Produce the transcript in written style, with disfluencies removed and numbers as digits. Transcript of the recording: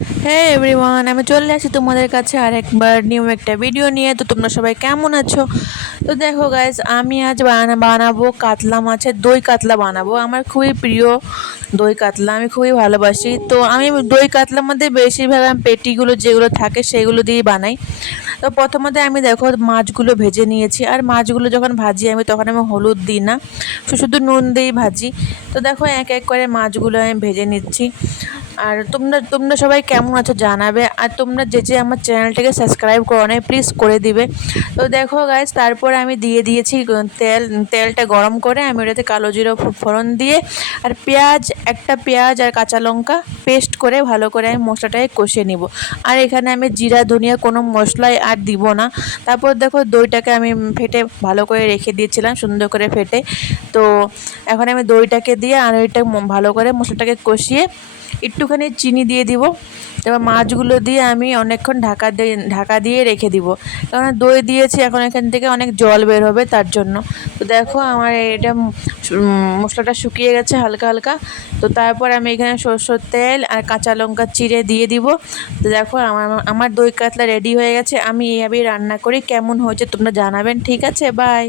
হ্যাঁ এভরিওয়ান, আমি চলে আসি তোমাদের কাছে আরেকবার নিউ একটা ভিডিও নিয়ে। তো তোমরা সবাই কেমন আছো? তো দেখো গাইজ, আমি আজ বানাবো কাতলা মাছের দই কাতলা বানাবো। আমার খুবই প্রিয় দই কাতলা, আমি খুবই ভালোবাসি। তো আমি দই কাতলার মধ্যে বেশিরভাগ আমি পেটিগুলো যেগুলো থাকে সেগুলো দিয়ে বানাই। তো প্রথমত আমি দেখো মাছগুলো ভেজে নিয়েছি, আর মাছগুলো যখন ভাজি আমি তখন আমি হলুদ দিই না, শুধু নুন দিয়েই ভাজি। তো দেখো এক এক করে মাছগুলো আমি ভেজে নিচ্ছি। আর তোমরা তোমরা সবাই কেমন আছো জানাবে, আর তোমরা যে যে আমার চ্যানেলটাকে সাবস্ক্রাইব করো না প্লিজ করে দিবে। তো দেখো গাইজ, তারপরে আমি দিয়ে দিয়েছি তেলটা গরম করে আমি ওটাতে কালো জিরা ফোড়ন দিয়ে আর একটা পেঁয়াজ আর কাঁচা লঙ্কা পেস্ট করে ভালো করে আমি মশলাটাকে কষিয়ে নিব। আর এখানে আমি জিরা ধনিয়া কোনো মশলাই আর দিব না। তারপর দেখো দইটাকে আমি ফেটে ভালো করে রেখে দিয়েছিলাম, সুন্দর করে ফেটে। তো এখন আমি দইটাকে দিয়ে আর ওইটা ভালো করে মশলাটাকে কষিয়ে একটুখানি চিনি দিয়ে দিব। তারপর মাছগুলো দিয়ে আমি অনেকক্ষণ ঢাকা দিয়ে রেখে দিব, কারণ দই দিয়েছি, এখন এখান থেকে অনেক জল বের হবে তার জন্য। তো দেখো আমার এটা মশলাটা শুকিয়ে গেছে হালকা হালকা। তো তারপর আমি এখানে সরষের তেল আর কাঁচা লঙ্কা চিড়ে দিয়ে দিব। তো দেখো আমার আমার দই কাতলা রেডি হয়ে গেছে। আমি এইভাবেই রান্না করি, কেমন হয়েছে তোমরা জানাবেন। ঠিক আছে, বাই।